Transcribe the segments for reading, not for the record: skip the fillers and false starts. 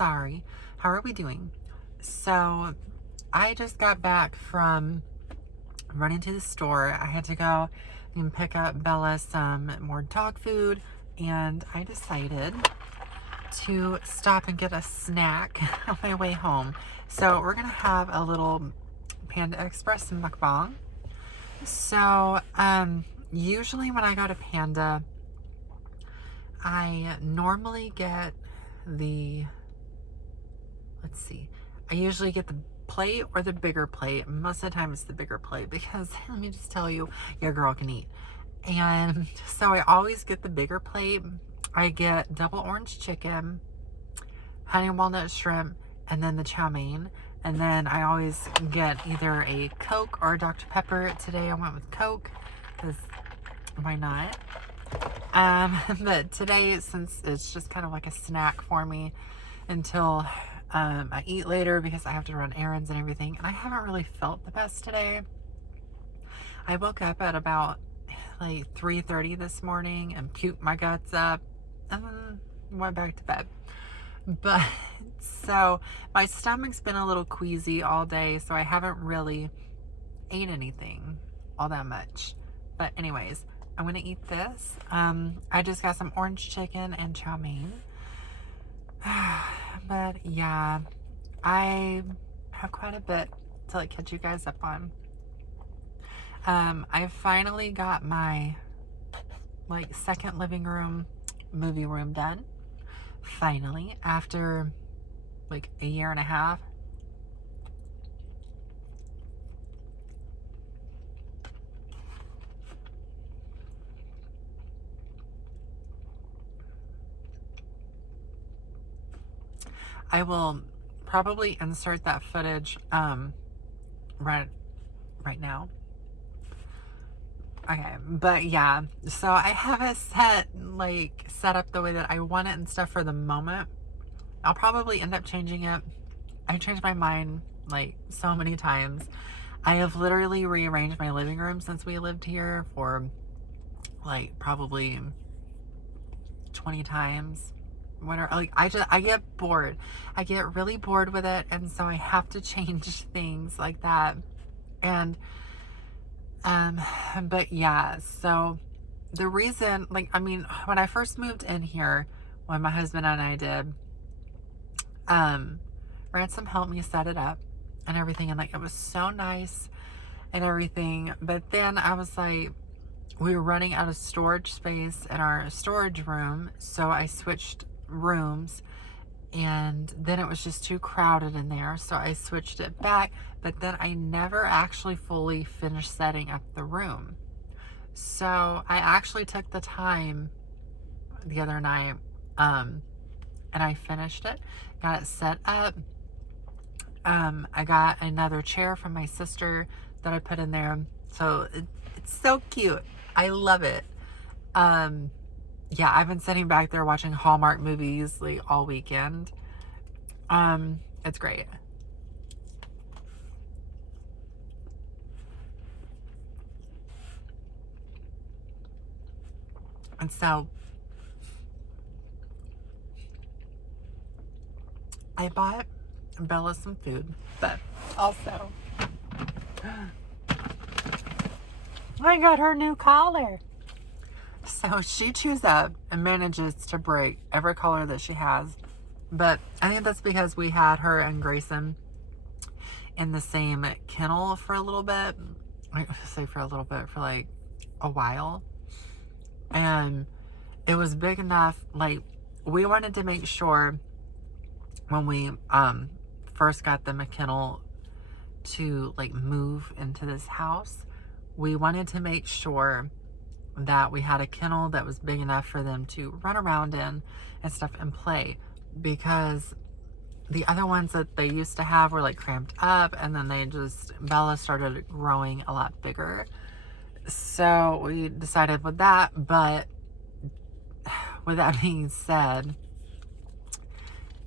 sorry. How are we doing? So I just got back from running to the store. I had to go and pick up Bella some more dog food, and I decided to stop and get a snack on my way home. So we're gonna have a little Panda Express Mukbang. So usually when I go to Panda, I normally get the, let's see, I usually get the plate or the bigger plate. Most of the time it's the bigger plate because let me just tell you, your girl can eat. And so I always get the bigger plate. I get double orange chicken, honey and walnut shrimp, and then the chow mein. And then I always get either a Coke or a Dr. Pepper. Today I went with Coke because why not? But today, since it's just kind of like a snack for me until I eat later because I have to run errands and everything, and I haven't really felt the best today. I woke up at about like 3:30 this morning and puked my guts up and then went back to bed. But so my stomach's been a little queasy all day, so I haven't really ate anything all that much. But anyways, I'm gonna eat this. I just got some orange chicken and chow mein. But yeah, I have quite a bit to like catch you guys up on. I finally got my like second living room, movie room done. Finally, after like a year and a half. I will probably insert that footage right now. Okay, but yeah, so I have it set up the way that I want it and stuff for the moment. I'll probably end up changing it. I changed my mind like so many times. I have literally rearranged my living room since we lived here for like probably 20 times. Whatever, like I get bored. I get really bored with it, and so I have to change things like that. And but yeah, so the reason, like, I mean, when I first moved in here, when my husband and I did, Ransom helped me set it up and everything, and like it was so nice and everything. But then I was like, we were running out of storage space in our storage room, so I switched rooms, and then it was just too crowded in there, so I switched it back. But then I never actually fully finished setting up the room, so I actually took the time the other night and I finished it, got it set up. I got another chair from my sister that I put in there, so it's so cute. I love it. Yeah, I've been sitting back there watching Hallmark movies like all weekend. It's great. And so I bought Bella some food, but also I got her new collar. So she chews up and manages to break every collar that she has. But I think that's because we had her and Grayson in the same kennel for a little bit. I say for a little bit, for like a while. And it was big enough, like we wanted to make sure when we first got them a kennel to like move into this house, we wanted to make sure that we had a kennel that was big enough for them to run around in and stuff and play, because the other ones that they used to have were like cramped up, and then Bella started growing a lot bigger. So we decided with that. But with that being said,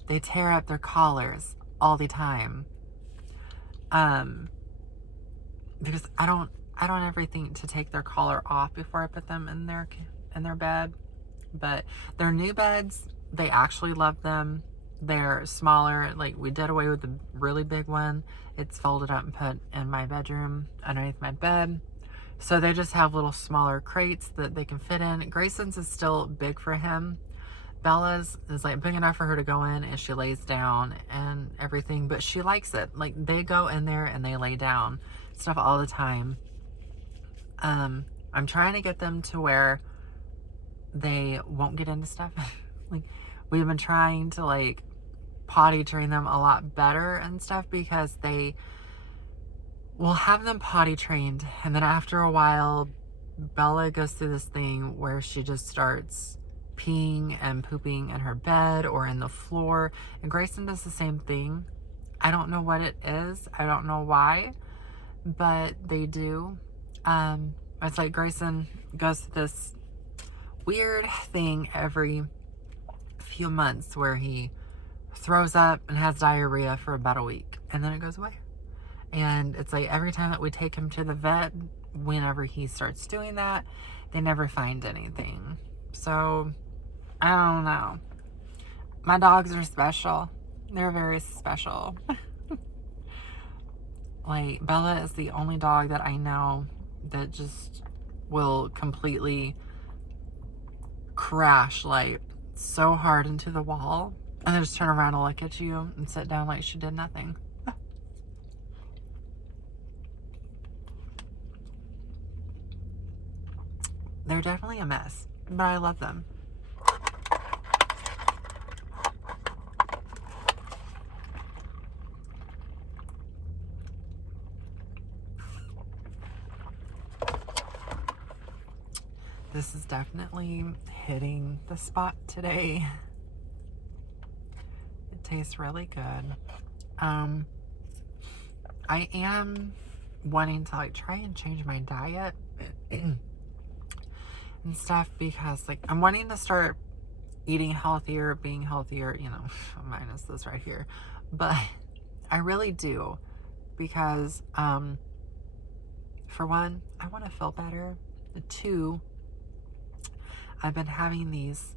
they tear up their collars all the time. Because I don't ever think to take their collar off before I put them in their bed. But their new beds, they actually love them. They're smaller. Like, we did away with the really big one. It's folded up and put in my bedroom underneath my bed. So they just have little smaller crates that they can fit in. Grayson's is still big for him. Bella's is like big enough for her to go in and she lays down and everything, but she likes it. Like, they go in there and they lay down stuff all the time. I'm trying to get them to where they won't get into stuff. Like, we've been trying to like potty train them a lot better and stuff, because we'll have them potty trained, and then after a while Bella goes through this thing where she just starts peeing and pooping in her bed or in the floor, and Grayson does the same thing. I don't know what it is. I don't know why, but they do. It's like Grayson goes through this weird thing every few months where he throws up and has diarrhea for about a week, and then it goes away. And it's like every time that we take him to the vet, whenever he starts doing that, they never find anything. So I don't know. My dogs are special. They're very special. Like, Bella is the only dog that I know that just will completely crash like so hard into the wall and then just turn around and look at you and sit down like she did nothing. They're definitely a mess, but I love them. This is definitely hitting the spot today. It tastes really good. I am wanting to like try and change my diet and stuff, because like I'm wanting to start eating healthier, being healthier, you know, minus this right here. But I really do, because for one, I want to feel better. Two, I've been having these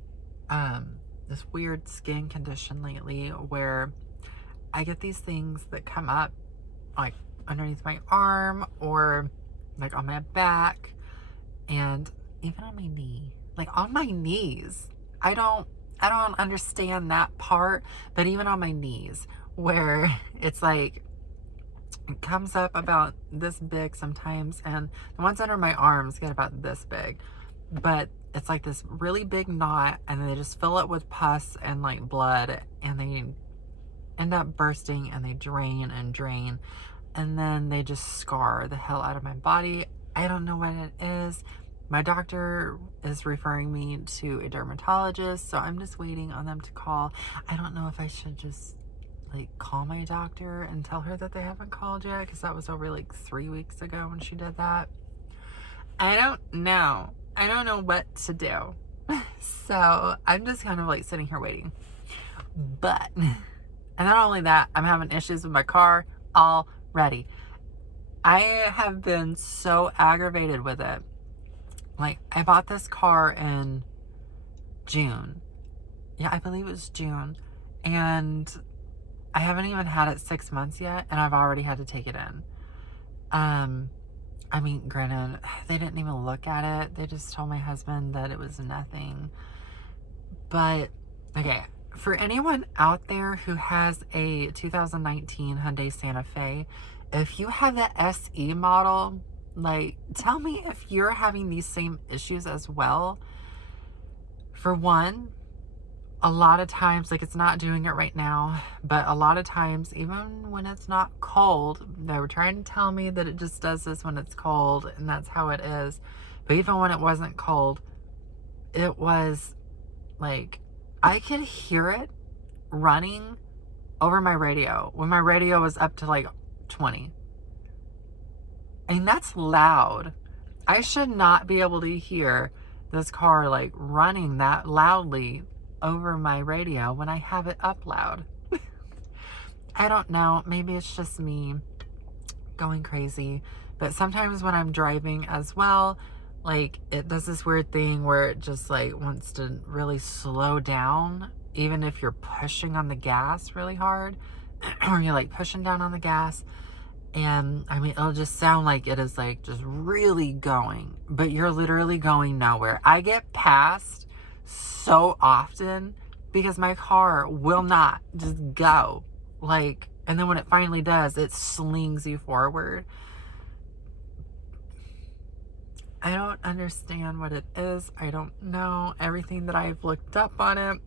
this weird skin condition lately where I get these things that come up like underneath my arm or like on my back and even on my knee. Like on my knees. I don't understand that part, but even on my knees where it's like it comes up about this big sometimes, and the ones under my arms get about this big, but it's like this really big knot, and then they just fill it with pus and like blood, and they end up bursting and they drain and drain, and then they just scar the hell out of my body. I don't know what it is. My doctor is referring me to a dermatologist, so I'm just waiting on them to call. I don't know if I should just like call my doctor and tell her that they haven't called yet, because that was over like 3 weeks ago when she did that. I don't know what to do. So I'm just kind of like sitting here waiting. But, and not only that, I'm having issues with my car already. I have been so aggravated with it. Like, I bought this car in June. Yeah, I believe it was June. And I haven't even had it 6 months yet, and I've already had to take it in. I mean, granted, they didn't even look at it. They just told my husband that it was nothing. But, okay, for anyone out there who has a 2019 Hyundai Santa Fe, if you have the SE model, like, tell me if you're having these same issues as well. For one, a lot of times, like, it's not doing it right now, but a lot of times, even when it's not cold, they were trying to tell me that it just does this when it's cold, and that's how it is. But even when it wasn't cold, it was like, I could hear it running over my radio when my radio was up to like 20. I mean, that's loud. I should not be able to hear this car like running that loudly over my radio when I have it up loud. I don't know. Maybe it's just me going crazy. But sometimes when I'm driving as well, like, it does this weird thing where it just like wants to really slow down even if you're pushing on the gas really hard, or you're like pushing down on the gas, and I mean, it'll just sound like it is like just really going, but you're literally going nowhere. I get passed so often because my car will not just go. Like, and then when it finally does, it slings you forward. I don't understand what it is. I don't know. Everything that I've looked up on it,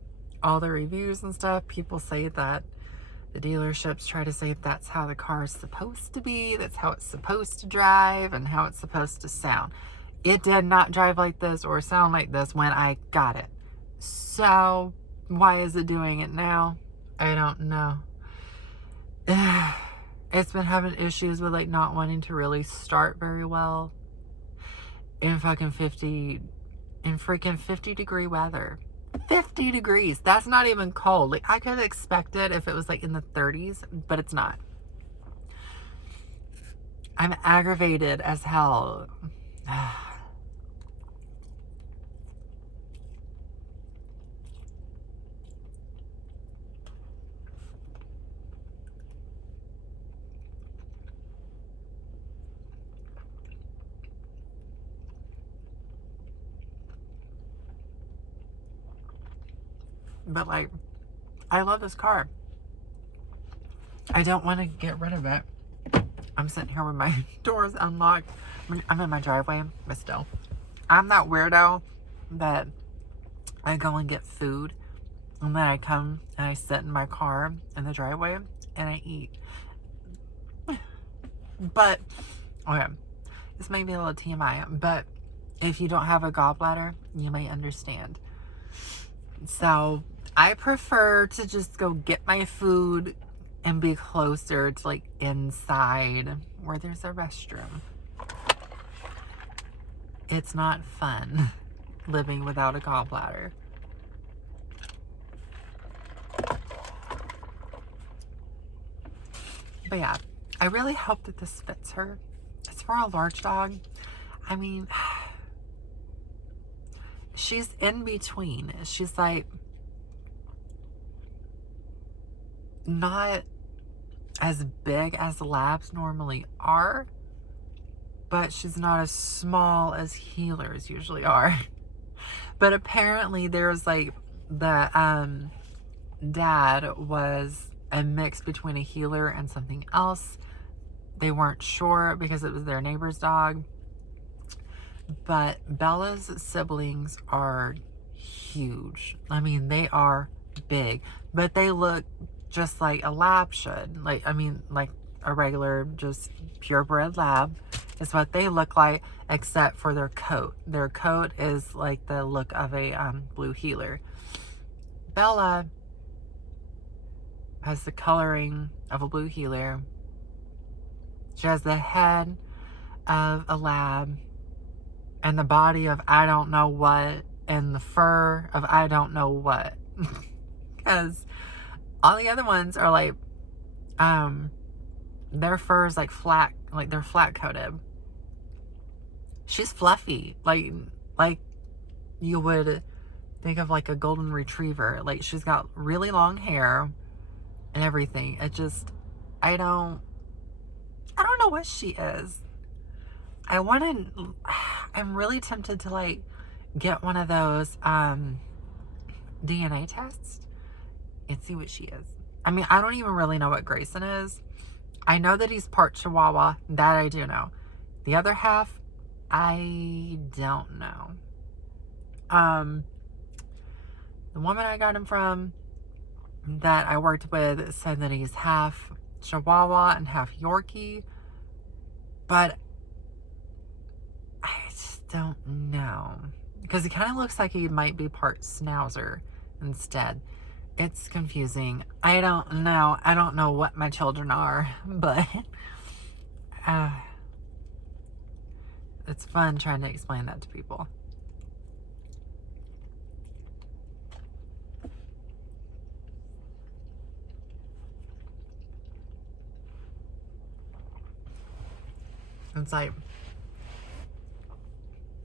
all the reviews and stuff, people say that the dealerships try to say that's how the car is supposed to be, that's how it's supposed to drive, and how it's supposed to sound. It did not drive like this or sound like this when I got it. So, why is it doing it now? I don't know. It's been having issues with like not wanting to really start very well in freaking 50-degree weather. 50 degrees. That's not even cold. Like, I could expect it if it was like in the 30s, but it's not. I'm aggravated as hell. But like, I love this car. I don't want to get rid of it. I'm sitting here with my doors unlocked. I'm in my driveway, but still. I'm that weirdo that I go and get food, and then I come and I sit in my car in the driveway and I eat. But, okay, this may be a little TMI, but if you don't have a gallbladder, you may understand. So, I prefer to just go get my food and be closer to like inside where there's a restroom. It's not fun living without a gallbladder. But yeah, I really hope that this fits her. It's for a large dog. I mean, she's in between. She's like not as big as labs normally are, but she's not as small as healers usually are. But apparently there's like the dad was a mix between a healer and something else. They weren't sure because it was their neighbor's dog. But Bella's siblings are huge. I mean, they are big, but they look just like a lab should. Like, I mean, like a regular, just purebred lab is what they look like, except for their coat. Their coat is like the look of a blue healer. Bella has the coloring of a blue healer. She has the head of a lab and the body of I don't know what and the fur of I don't know what. Because all the other ones are like, their fur is like flat, like they're flat coated. She's fluffy, like you would think of like a golden retriever. Like, she's got really long hair and everything. It just, I don't know what she is. I'm really tempted to like get one of those DNA tests and see what she is. I mean, I don't even really know what Grayson is. I know that he's part Chihuahua. That I do know. The other half, I don't know. The woman I got him from that I worked with said that he's half Chihuahua and half Yorkie. But I just don't know. Because he kind of looks like he might be part Schnauzer instead. It's confusing. I don't know. I don't know what my children are, but it's fun trying to explain that to people. It's like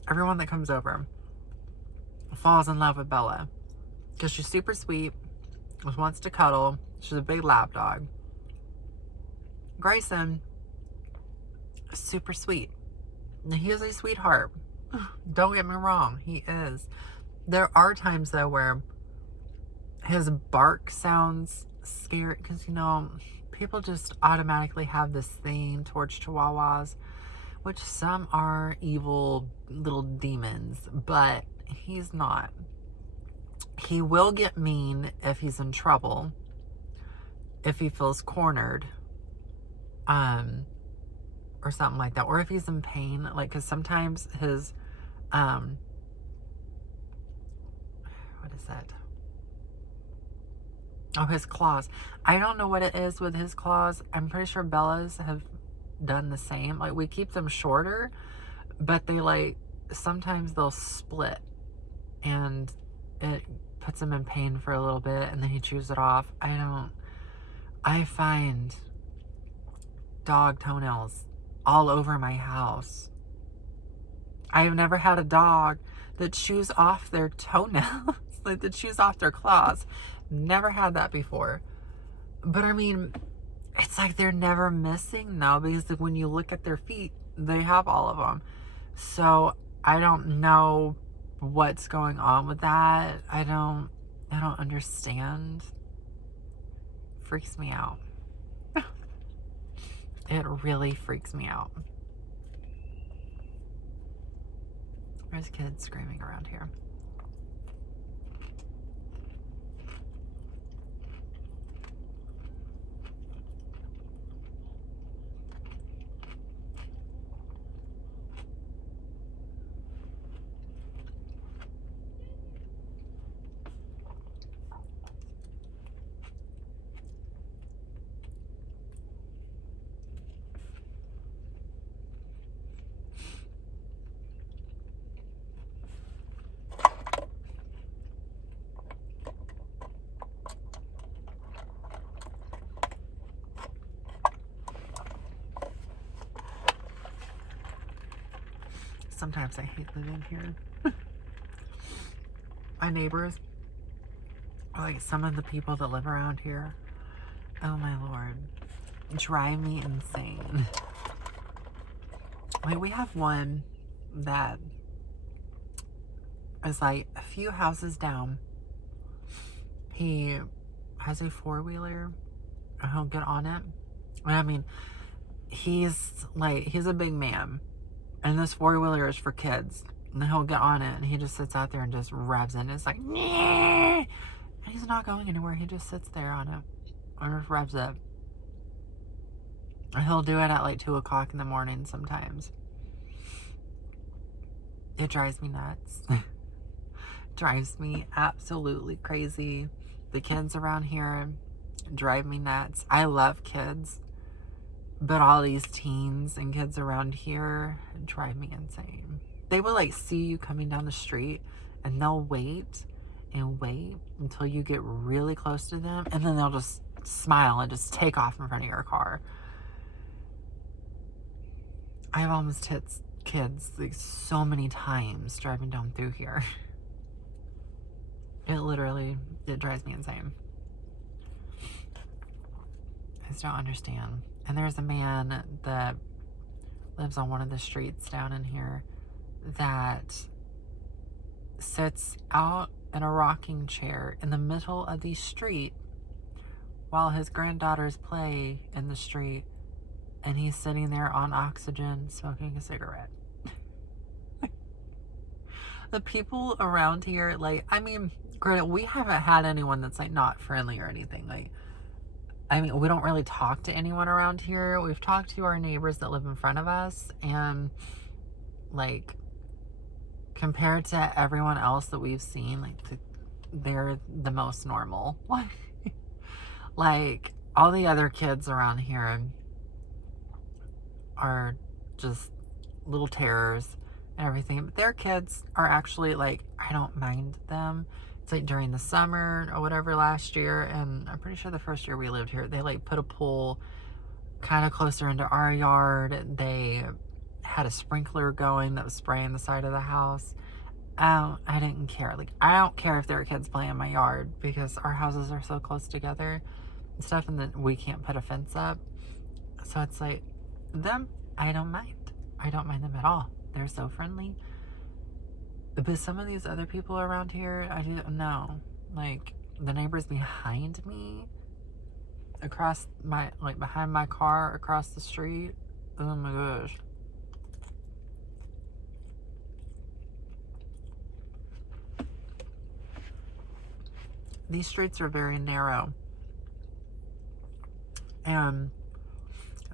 everyone that comes over falls in love with Bella because she's super sweet. just wants to cuddle. She's a big lap dog. Grayson, super sweet. He is a sweetheart. Don't get me wrong, he is. There are times though where his bark sounds scary because, you know, people just automatically have this thing towards Chihuahuas, which some are evil little demons, but he's not. He will get mean if he's in trouble, if he feels cornered, or something like that, or if he's in pain, like, because sometimes his, what is that? Oh, his claws. I don't know what it is with his claws. I'm pretty sure Bella's have done the same. Like, we keep them shorter, but they, like, sometimes they'll split, and it puts him in pain for a little bit, and then he chews it off. I find dog toenails all over my house. I have never had a dog that chews off their toenails, like that chews off their claws. Never had that before. But I mean, it's like they're never missing now, because like, when you look at their feet, they have all of them. So I don't know what's going on with that. I don't understand. Freaks me out. It really freaks me out. There's kids screaming around here. Sometimes I hate living here. My neighbors, like some of the people that live around here, oh my Lord, drive me insane. Like, we have one that is like a few houses down. He has a four-wheeler, and he'll get on it. I mean, he's a big man, and this four-wheeler is for kids. And he'll get on it, and he just sits out there and just revs it. And it's like, nah! And he's not going anywhere. He just sits there on it and just revs it. And he'll do it at like 2 o'clock in the morning sometimes. It drives me nuts. Drives me absolutely crazy. The kids around here drive me nuts. I love kids, but all these teens and kids around here drive me insane. They will like see you coming down the street, and they'll wait and wait until you get really close to them, and then they'll just smile and just take off in front of your car. I've almost hit kids like so many times driving down through here. It drives me insane. I just don't understand. And there's a man that lives on one of the streets down in here that sits out in a rocking chair in the middle of the street while his granddaughters play in the street, and he's sitting there on oxygen smoking a cigarette. The people around here, like, I mean, granted, we haven't had anyone that's like not friendly or anything. Like, I mean, we don't really talk to anyone around here. We've talked to our neighbors that live in front of us, and like, compared to everyone else that we've seen, like, they're the most normal. Like, all the other kids around here are just little terrors and everything. But their kids are actually, like, I don't mind them. It's like during the summer or whatever last year, and I'm pretty sure the first year we lived here, they like put a pool kind of closer into our yard. They had a sprinkler going that was spraying the side of the house. I didn't care. Like, I don't care if there are kids playing in my yard because our houses are so close together and stuff, and then we can't put a fence up. So it's like, them, I don't mind. I don't mind them at all. They're so friendly. But some of these other people around here, I don't know. Like, the neighbors behind me, across my, like, behind my car, across the street. Oh my gosh. These streets are very narrow. And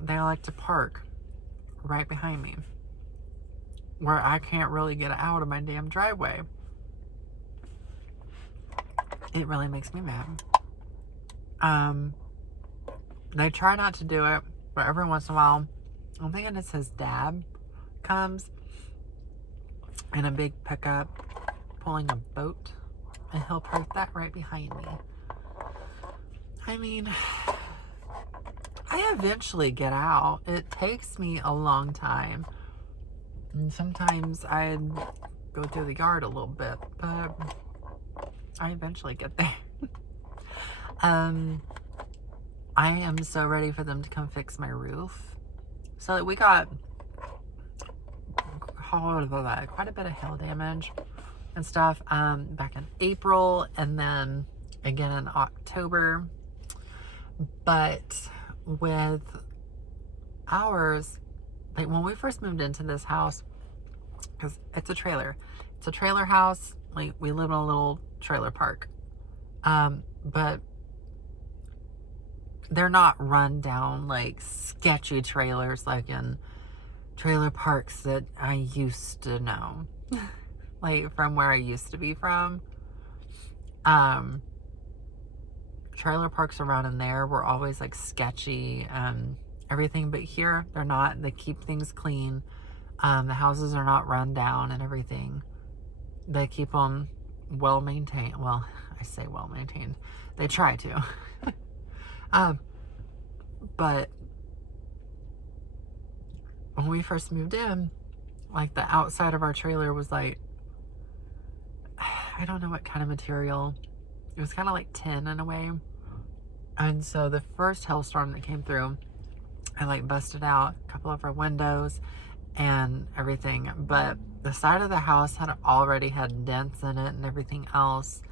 they like to park right behind me, where I can't really get out of my damn driveway. It really makes me mad. They try not to do it, but every once in a while, I'm thinking it's his dad comes in a big pickup pulling a boat, and he'll park that right behind me. I mean, I eventually get out. It takes me a long time. And sometimes I go through the yard a little bit, but I eventually get there. I am so ready for them to come fix my roof. So we got quite a bit of hail damage and stuff back in April, and then again in October. But with ours, like when we first moved into this house, because it's a trailer house, like we live in a little trailer park, but they're not run down like sketchy trailers like in trailer parks that I used to know. Like from where I used to be from. Trailer parks around in there were always like sketchy and everything, but here they're not. They keep things clean. The houses are not run down and everything. They keep them well maintained. Well, I say well maintained. They try to. But when we first moved in, like the outside of our trailer was like, I don't know what kind of material. It was kind of like tin in a way. And so the first hailstorm that came through, I like busted out a couple of our windows and everything. But the side of the house had already had dents in it and everything else.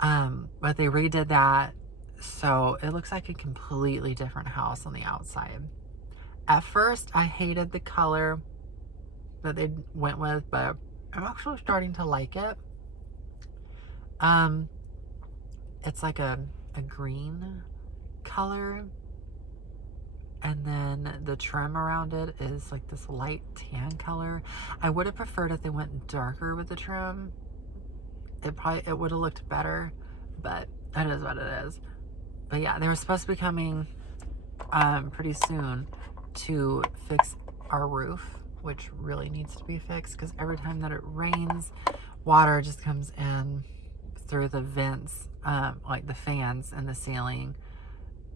But they redid that. So it looks like a completely different house on the outside. At first, I hated the color that they went with, but I'm actually starting to like it. It's like a green color, and then the trim around it is like this light tan color. I would have preferred if they went darker with the trim. It would have looked better, but it is what it is. But yeah, they were supposed to be coming pretty soon to fix our roof, which really needs to be fixed because every time that it rains, water just comes in through the vents, like the fans in the ceiling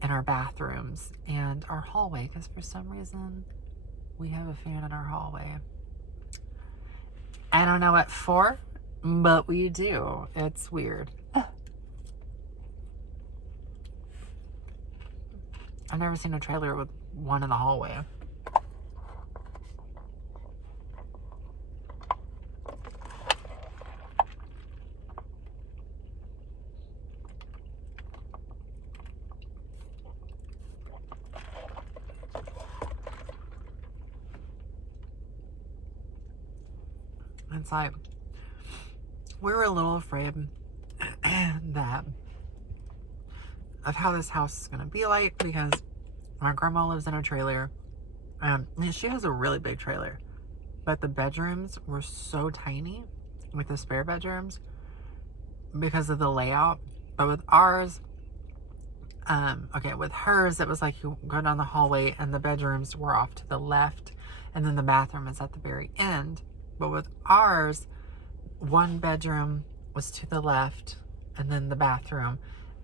in our bathrooms and our hallway, because for some reason we have a fan in our hallway. I don't know what for, but we do. It's weird. I've never seen a trailer with one in the hallway. It's like, we were a little afraid that of how this house is going to be like, because my grandma lives in a trailer. She has a really big trailer, but the bedrooms were so tiny, with the spare bedrooms, because of the layout. But with ours, with hers, it was like you go down the hallway and the bedrooms were off to the left, and then the bathroom is at the very end. But with ours, one bedroom was to the left, and then the bathroom,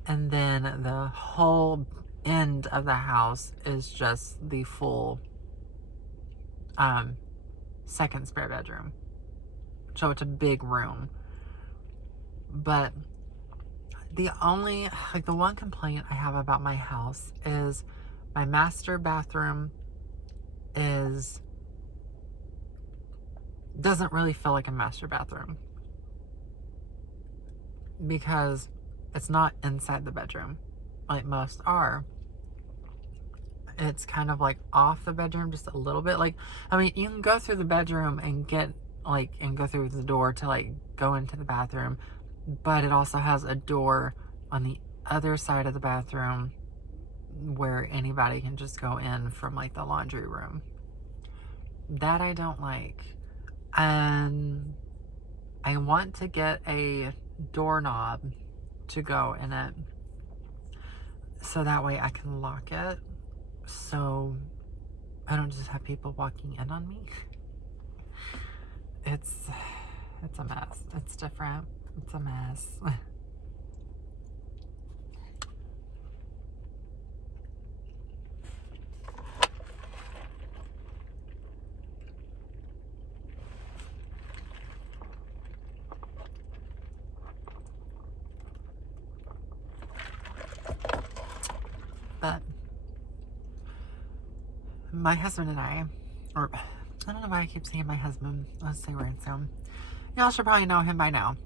and then the whole end of the house is just the full second spare bedroom. So it's a big room. But the only, like, the one complaint I have about my house is my master bathroom doesn't really feel like a master bathroom because it's not inside the bedroom like most are. It's kind of like off the bedroom just a little bit. Like, I mean, you can go through the bedroom and go through the door to like go into the bathroom, but it also has a door on the other side of the bathroom where anybody can just go in from like the laundry room. That I don't like. And I want to get a doorknob to go in it so that way I can lock it so I don't just have people walking in on me. It's a mess. It's different. It's a mess. But my husband and I, or I don't know why I keep saying my husband. Let's say Ransom. Y'all should probably know him by now.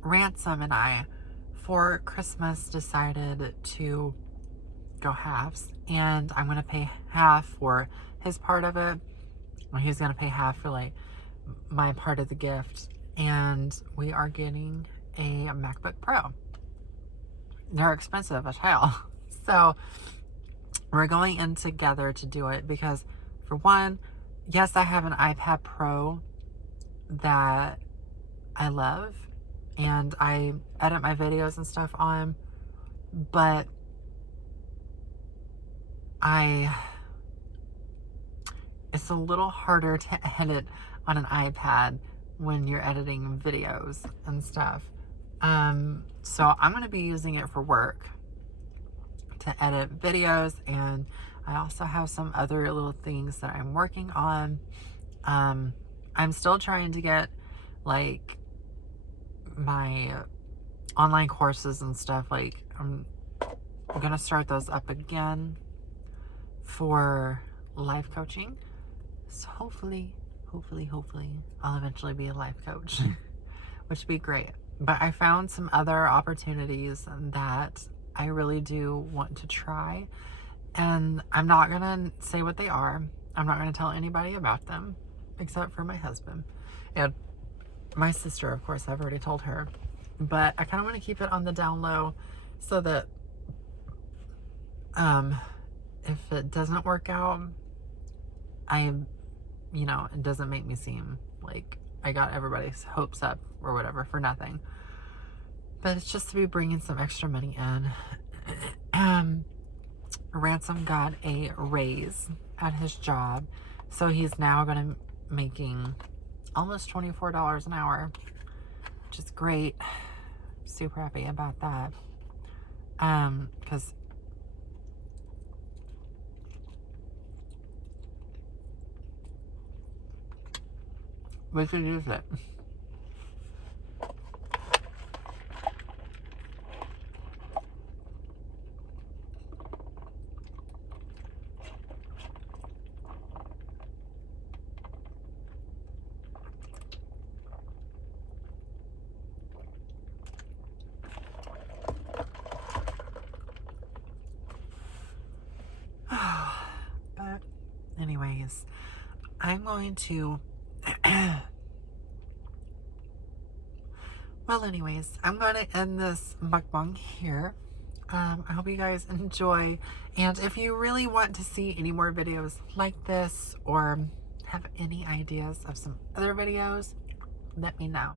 Ransom and I, for Christmas, decided to go halves, and I'm going to pay half for his part of it. He's going to pay half for like my part of the gift, and we are getting a MacBook Pro. They're expensive as hell. So we're going in together to do it because, for one, yes, I have an iPad Pro that I love and I edit my videos and stuff on, but it's a little harder to edit on an iPad when you're editing videos and stuff. So I'm going to be using it for work to edit videos, and I also have some other little things that I'm working on. I'm still trying to get like my online courses and stuff. Like, I'm gonna start those up again for life coaching. So hopefully I'll eventually be a life coach, which would be great. But I found some other opportunities that I really do want to try, and I'm not gonna say what they are. I'm not gonna tell anybody about them except for my husband and my sister. Of course, I've already told her, but I kind of want to keep it on the down low so that if it doesn't work out, it doesn't make me seem like I got everybody's hopes up or whatever for nothing. But it's just to be bringing some extra money in. Ransom got a raise at his job, so he's now going to making almost $24 an hour, which is great. Super happy about that. Because we could use it. But anyways, I'm going to I'm going to end this mukbang here. I hope you guys enjoy, and if you really want to see any more videos like this or have any ideas of some other videos, let me know.